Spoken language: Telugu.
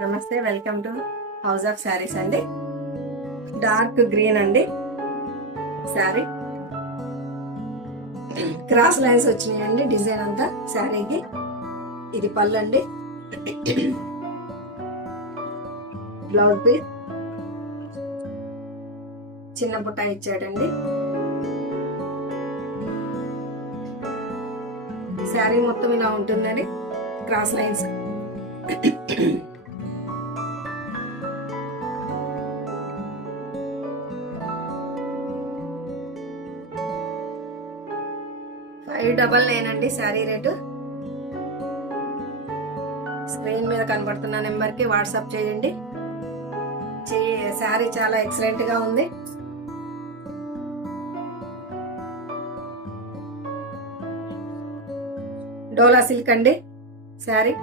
నమస్తే, welcome to house of saris అండి. డార్క్ గ్రీన్ అండి శారీ. క్రాస్ లైన్స్ వచ్చినాయండి డిజైన్ అంతా శారీకి. ఇది పళ్ళు అండి. బ్లౌజ్ పీస్ చిన్న బుట్ట ఇచ్చాడండి. శారీ మొత్తం ఇలా ఉంటుందండి, క్రాస్ లైన్స్. $599 అండి శారీ రేటు. స్క్రీన్ మీద కనబడుతున్న నెంబర్కి వాట్సాప్ చేయండి. శారీ చాలా ఎక్సలెంట్ గా ఉంది. డోలా సిల్క్ అండి శారీ.